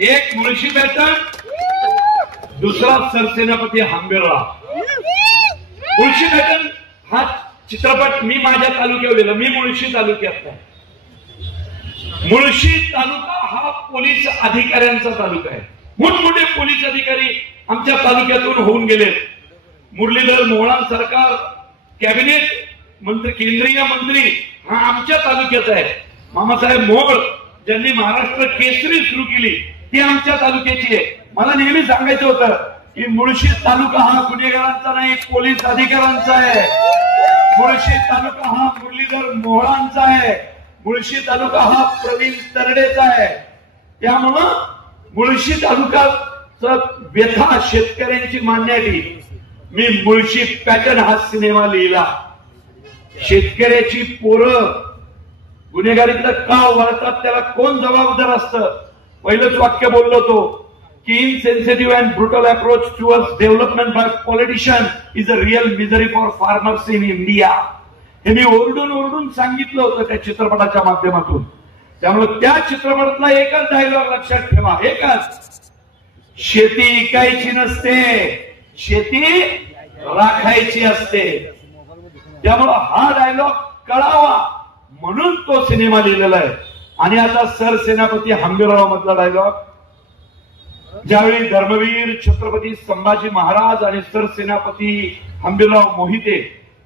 एक मुळशी पॅटर्न, दुसरा सरसेनापती हंबीरराव. मुळशी पॅटर्न हा चित्रपट मी माझ्या तालुक्यावर लिहिला. मी मुळशी तालुक्यात आहे. मुळशी तालुका हा पोलीस अधिकाऱ्यांचा तालुका आहे. मोठमोठे पोलीस अधिकारी आमच्या तालुक्यातून होऊन गेले. मुरलीधर मोहळां सरकार कॅबिनेट मंत्री, केंद्रीय मंत्री हा आमच्या तालुक्यात आहे. मामासाहेब मोळ ज्यांनी महाराष्ट्र केसरी सुरू केली ती आमच्या तालुक्याची आहे. मला नेहमी सांगायचं होतं की मुळशी तालुका हा गुन्हेगारांचा नाही, पोलीस अधिकाऱ्यांचा आहे. मुळशी तालुका हा मुरलीधर मोहळांचा आहे. मुळशी तालुका हा प्रवीण तरडेचा आहे. त्यामुळं मुळशी तालुक्याचा व्यथा शेतकऱ्यांची मांडण्यासाठी मी मुळशी पॅटर्न हा सिनेमा लिहिला. शेतकऱ्याची पोरं गुन्हेगारीकडे का वळतात त्याला कोण जबाबदार असतं? पहिलंच वाक्य बोललो तो की insensitive and brutal approach towards development by politician is a real misery for farmers in India. हे मी ओरडून ओरडून सांगितलं होतं त्या चित्रपटाच्या माध्यमातून. त्यामुळे त्या चित्रपटातला एकच डायलॉग लक्षात ठेवा, एकच, शेती इकायची नसते, शेती राखायची असते. त्यामुळे हा डायलॉग कळावा म्हणून तो सिनेमा लिहिलेला आहे. आणि आता सरसेनापती हंबीरराव मधला डायलॉग, ज्यावेळी धर्मवीर छत्रपती संभाजी महाराज आणि सरसेनापती हंबीरराव मोहिते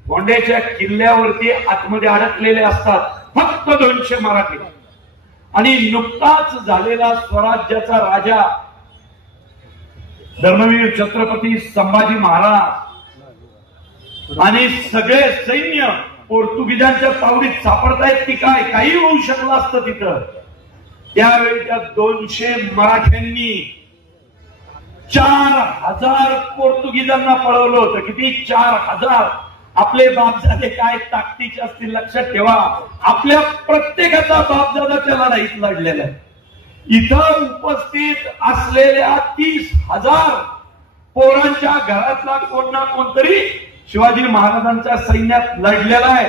गोंड्याच्या किल्ल्यावरती आतमध्ये अडकलेले असतात, फक्त 200 मराठी, आणि नुकताच झालेला स्वराज्याचा राजा धर्मवीर छत्रपती संभाजी महाराज आणि सगळे सैन्य पोर्तुगीजांच्या तावडीत सापडतायत की काय, काही होऊ शकलं असतं तिथं. त्यावेळी त्या 200 मराठ्यांनी 4000 पोर्तुगीजांना पळवलं होतं. किती? 4000. आपले बापजादे काय ताकदीचे असतील लक्षात ठेवा. आपल्या प्रत्येकाचा बापजादा त्या लढाईत लढलेला आहे. इथं उपस्थित असलेल्या 30,000 पोरांच्या घरातला कोण ना कोणतरी शिवाजी महाराजांच्या सैन्यात लढलेला आहे.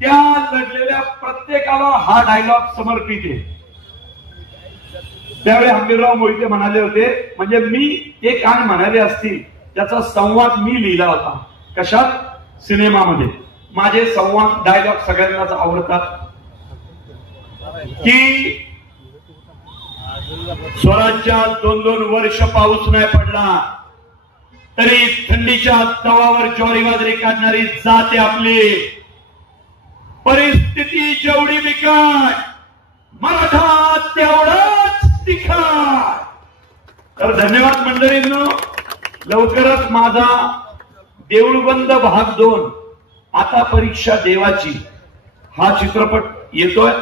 त्या लढलेल्या प्रत्येकाला हा डायलॉग समर्पित आहे. त्यावेळी हंबीरराव मोहिते म्हणाले होते, म्हणजे मी ते काय म्हणाले असतील त्याचा संवाद मी लिहिला होता. कशात? सिनेमामध्ये. माझे संवाद डायलॉग सगळ्यांनाच आवडतात. की स्वराज्यात 2-2 वर्ष पाऊस नाही पडला तरी थंडीच्या तवावर ज्वारी बाजरी काढणारी जाते आपली. परिस्थिती जेवढी बिकट, मराठा तेवढाच तिखट. तर धन्यवाद मंडळींनो. लवकरच माझा देऊळबंद भाग 2, आता परीक्षा देवाची, हा चित्रपट येतोय.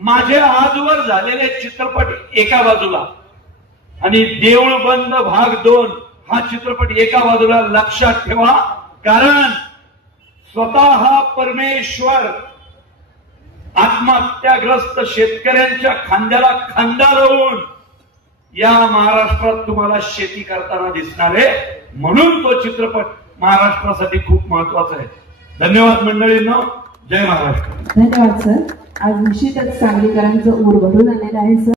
माझे आजवर झालेले चित्रपट एका बाजूला आणि देऊळबंद भाग 2 हा चित्रपट एका बाजूला. लक्षात ठेवा, कारण स्वतः परमेश्वर आत्महत्याग्रस्त शेतकऱ्यांच्या खांद्याला खांदा लावून या महाराष्ट्रात तुम्हाला शेती करताना दिसणार आहे. म्हणून तो चित्रपट महाराष्ट्रासाठी खूप महत्वाचा आहे. धन्यवाद मंडळींनो. जय महाराष्ट्र. धन्यवाद सर. आज निश्चितच सांगलीकरांचं ऊर भरून आलेलं आहे सर.